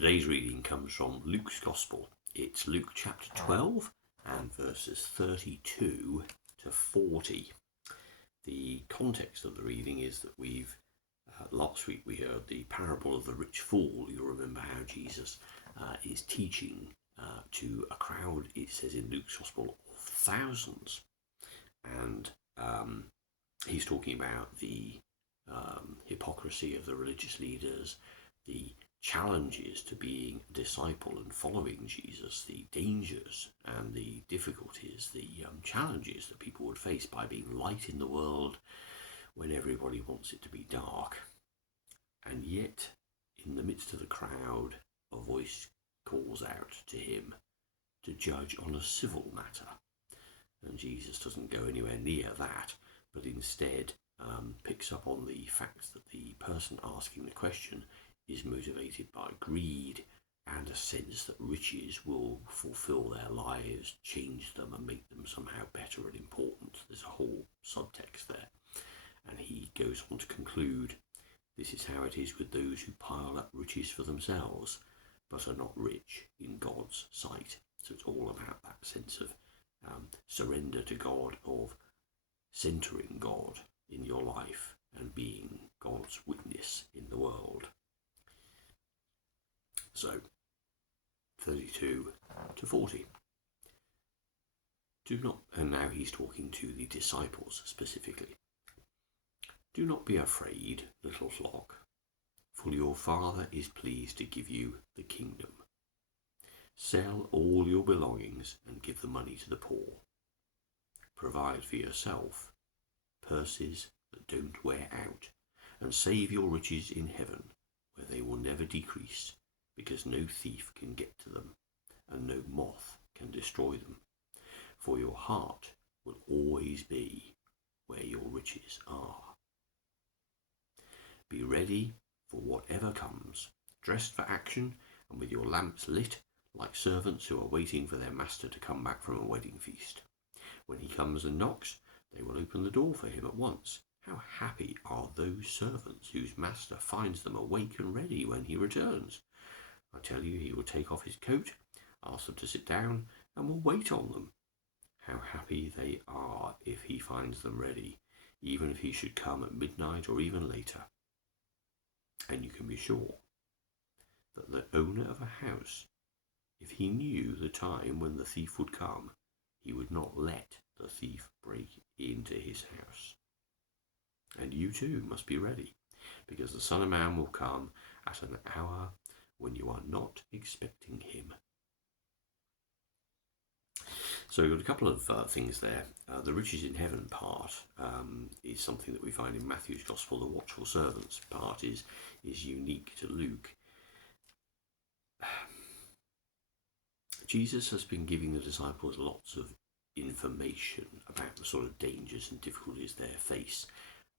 Today's reading comes from Luke's Gospel. It's Luke chapter 12 and verses 32 to 40. The context of the reading is that last week we heard the parable of the rich fool. You'll remember how Jesus is teaching to a crowd, it says in Luke's Gospel, of thousands. And he's talking about the hypocrisy of the religious leaders, the challenges to being a disciple and following Jesus, the dangers and the difficulties, the challenges that people would face by being light in the world when everybody wants it to be dark. And yet, in the midst of the crowd, a voice calls out to him to judge on a civil matter. And Jesus doesn't go anywhere near that, but instead picks up on the fact that the person asking the question is motivated by greed and a sense that riches will fulfill their lives, change them and make them somehow better and important. There's a whole subtext there. And he goes on to conclude, this is how it is with those who pile up riches for themselves, but are not rich in God's sight. So it's all about that sense of surrender to God, of centering God in your life and being God's witness in the world. So, 32 to 40. Do not, and now he's talking to the disciples specifically. Do not be afraid, little flock, for your Father is pleased to give you the kingdom. Sell all your belongings and give the money to the poor. Provide for yourself purses that don't wear out, and save your riches in heaven, where they will never decrease, because no thief can get to them, and no moth can destroy them. For your heart will always be where your riches are. Be ready for whatever comes, dressed for action and with your lamps lit, like servants who are waiting for their master to come back from a wedding feast. When he comes and knocks, they will open the door for him at once. How happy are those servants whose master finds them awake and ready when he returns. I tell you, he will take off his coat, ask them to sit down, and will wait on them. How happy they are if he finds them ready, even if he should come at midnight or even later. And you can be sure that the owner of a house, if he knew the time when the thief would come, he would not let the thief break into his house. And you too must be ready, because the Son of Man will come at an hour when you are not expecting him. So we've got a couple of things there. The riches in heaven part is something that we find in Matthew's Gospel. The watchful servants part is unique to Luke. Jesus has been giving the disciples lots of information about the sort of dangers and difficulties they face.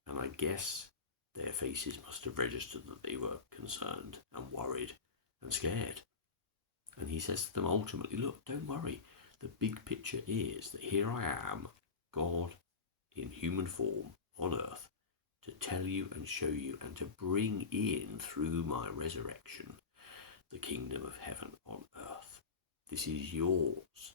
And I guess their faces must have registered that they were concerned and worried and scared. And he says to them ultimately, look, don't worry. The big picture is that here I am, God in human form on earth, to tell you and show you and to bring in through my resurrection the kingdom of heaven on earth. This is yours.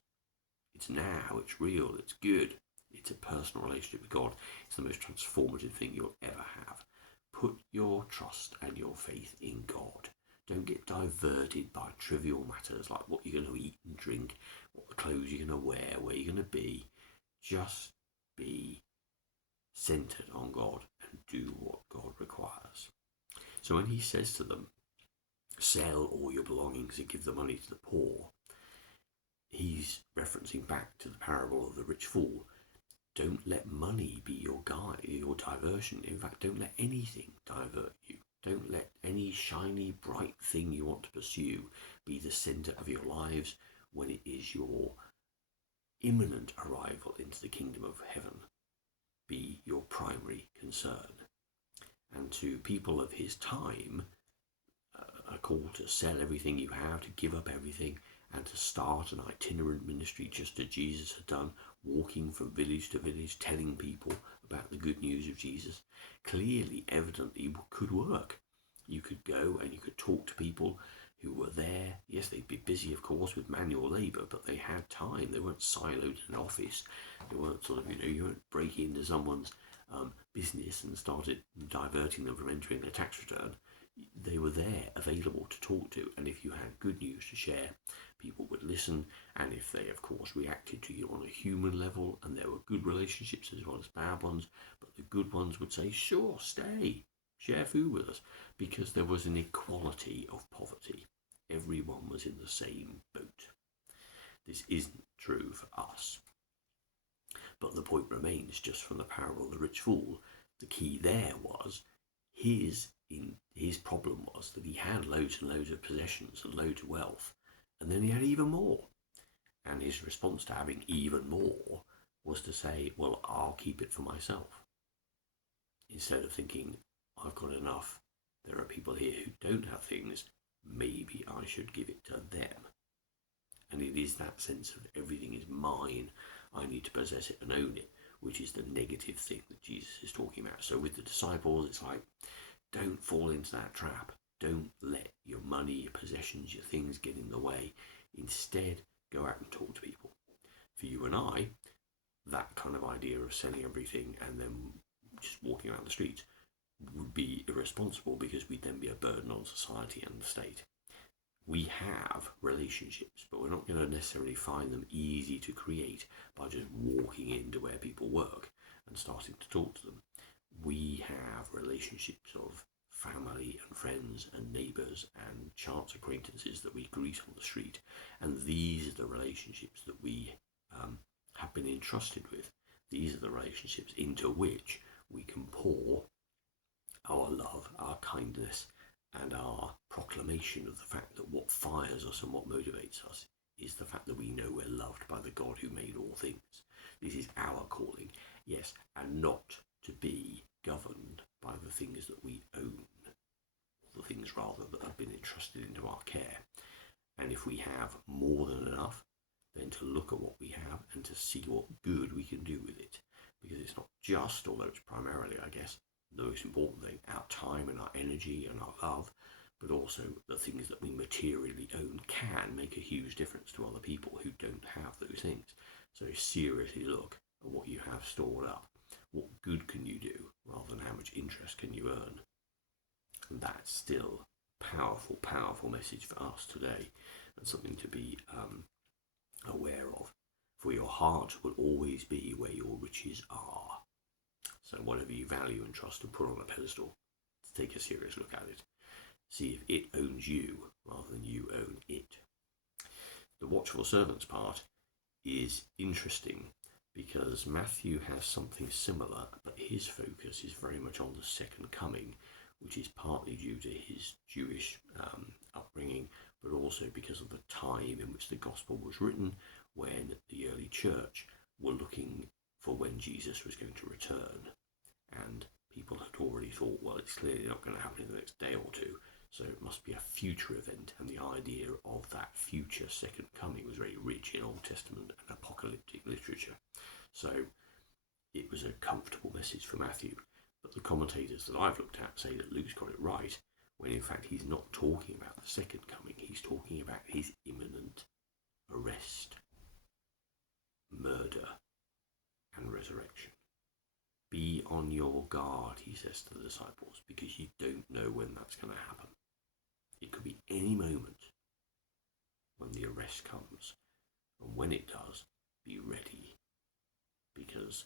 It's now, it's real, it's good. It's a personal relationship with God. It's the most transformative thing you'll ever have. Put your trust and your faith in God. Don't get diverted by trivial matters like what you're going to eat and drink, what the clothes you're going to wear, where you're going to be. Just be centered on God and do what God requires. So when he says to them, sell all your belongings and give the money to the poor, he's referencing back to the parable of the rich fool. Don't let money be your guide, your diversion. In fact, don't let anything divert you. Don't let any shiny, bright thing you want to pursue be the centre of your lives when it is your imminent arrival into the kingdom of heaven. Be your primary concern. And to people of his time, a call to sell everything you have, to give up everything, and to start an itinerant ministry just as Jesus had done, walking from village to village, telling people about the good news of Jesus, clearly, evidently could work. You could go and you could talk to people who were there. Yes, they'd be busy, of course, with manual labour, but they had time. They weren't siloed in an office. They weren't you weren't breaking into someone's business and started diverting them from entering their tax return. They were there, available to talk to, and if you had good news to share, people would listen. And if they, of course, reacted to you on a human level, and there were good relationships as well as bad ones, but the good ones would say, sure, stay, share food with us, because there was an equality of poverty. Everyone was in the same boat. This isn't true for us. But the point remains, just from the parable of the rich fool, the key there was his problem was that he had loads and loads of possessions and loads of wealth, and then he had even more. And his response to having even more was to say, well, I'll keep it for myself. Instead of thinking, I've got enough, there are people here who don't have things, maybe I should give it to them. And it is that sense of everything is mine, I need to possess it and own it, which is the negative thing that Jesus is talking about. So with the disciples, it's like, don't fall into that trap. Don't let your money, your possessions, your things get in the way. Instead, go out and talk to people. For you and I, that kind of idea of selling everything and then just walking around the streets would be irresponsible, because we'd then be a burden on society and the state. We have relationships, but we're not going to necessarily find them easy to create by just walking into where people work and starting to talk to them. We have relationships of family and friends and neighbours and chance acquaintances that we greet on the street, and these are the relationships that we have been entrusted with. These are the relationships into which we can pour our love, our kindness, and our proclamation of the fact that what fires us and what motivates us is the fact that we know we're loved by the God who made all things. This is our calling, yes, and not to be governed by the things that we own, the things rather that have been entrusted into our care. And if we have more than enough, then to look at what we have and to see what good we can do with it. Because it's not just, although it's primarily, I guess, the most important thing, our time and our energy and our love, but also the things that we materially own can make a huge difference to other people who don't have those things. So seriously look at what you have stored up. What good can you do, rather than how much interest can you earn? And that's still a powerful, powerful message for us today, and something to be aware of. For your heart will always be where your riches are. So whatever you value and trust and put on a pedestal, take a serious look at it. See if it owns you rather than you own it. The watchful servants part is interesting because Matthew has something similar, but his focus is very much on the second coming, which is partly due to his Jewish upbringing, but also because of the time in which the gospel was written, when the early church were looking for when Jesus was going to return. And people had already thought, well, it's clearly not going to happen in the next day or two, so it must be a future event. And the idea of that future second coming was very rich in Old Testament and apocalyptic literature. So it was a comfortable message for Matthew. But the commentators that I've looked at say that Luke's got it right, when in fact he's not talking about the second coming, he's talking about his imminent arrest, murder, and resurrection. Be on your guard, he says to the disciples, because you don't know when that's going to happen. It could be any moment when the arrest comes, and when it does, be ready, because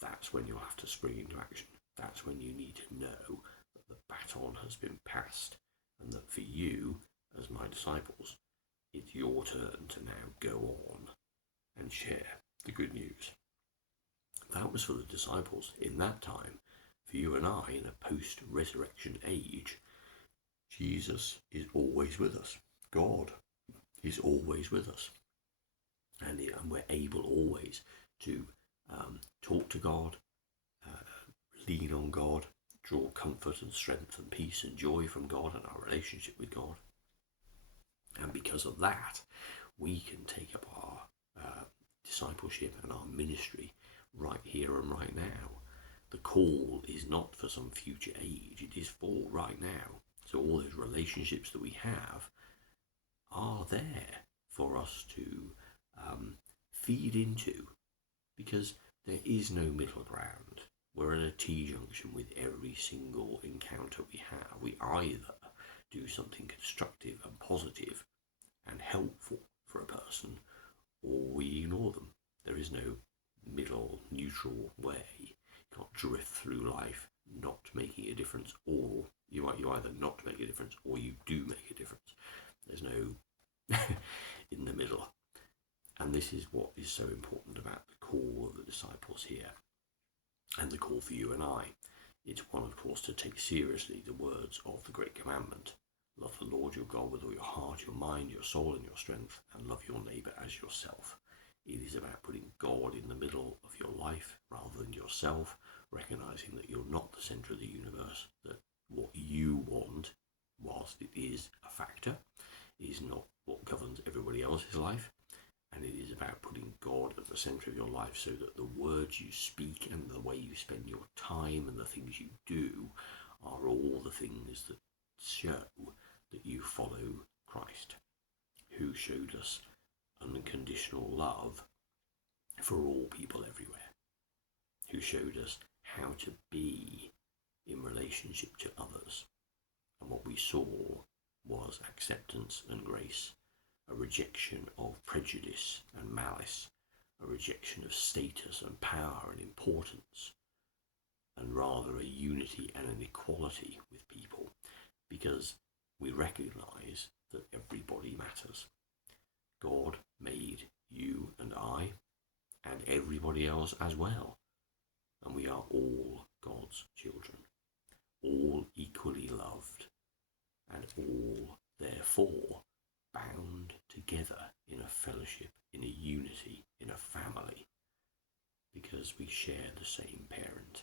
that's when you'll have to spring into action. That's when you need to know that the baton has been passed, and that for you, as my disciples, it's your turn to now go on and share the good news. That was for the disciples in that time. For you and I, in a post-resurrection age, Jesus is always with us. God is always with us. And we're able always to talk to God, lean on God, draw comfort and strength and peace and joy from God and our relationship with God. And because of that, we can take up our discipleship and our ministry right here and right now. The call is not for some future age, it is for right now. So all those relationships that we have are there for us to feed into, because there is no middle ground. We're at a T-junction with every single encounter we have. We either do something constructive and positive and helpful for a person, or we ignore them. There is no middle, neutral way. You can't drift through life not making a difference, or you either not make a difference or you do make a difference. There's no in the middle. And this is what is so important about the call of the disciples here, and the call for you and I. It's one, of course, to take seriously the words of the Great Commandment. Love the Lord your God with all your heart, your mind, your soul, and your strength, and love your neighbour as yourself. It is about putting God in the middle of your life rather than yourself, recognizing that you're not the centre of the universe, that what you want, whilst it is a factor, is not what governs everybody else's life. And it is about putting God at the centre of your life, so that the words you speak and the way you spend your time and the things you do are all the things that show that you follow Christ, who showed us unconditional love for all people everywhere, who showed us how to be in relationship to others. And what we saw was acceptance and grace, a rejection of prejudice and malice, a rejection of status and power and importance, and rather a unity and an equality with people, because we recognize that everybody matters. God made you and I, and everybody else as well, and we are all God's children, all equally loved, and all, therefore, bound together in a fellowship, in a unity, in a family, because we share the same parent,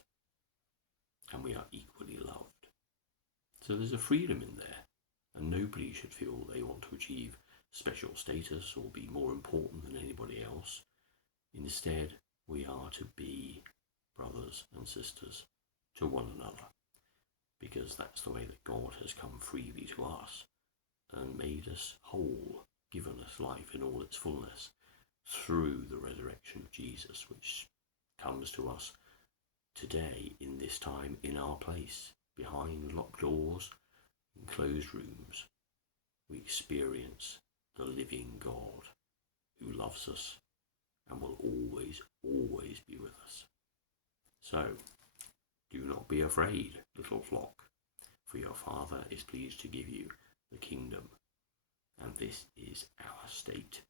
and we are equally loved. So there's a freedom in there, and nobody should feel they want to achieve special status or be more important than anybody else. Instead, we are to be brothers and sisters to one another, because that's the way that God has come freely to us and made us whole, given us life in all its fullness through the resurrection of Jesus, which comes to us today in this time in our place, behind locked doors and closed rooms. We experience the living God who loves us and will always, always be with us. So, do not be afraid, little flock, for your Father is pleased to give you the kingdom, and this is our state.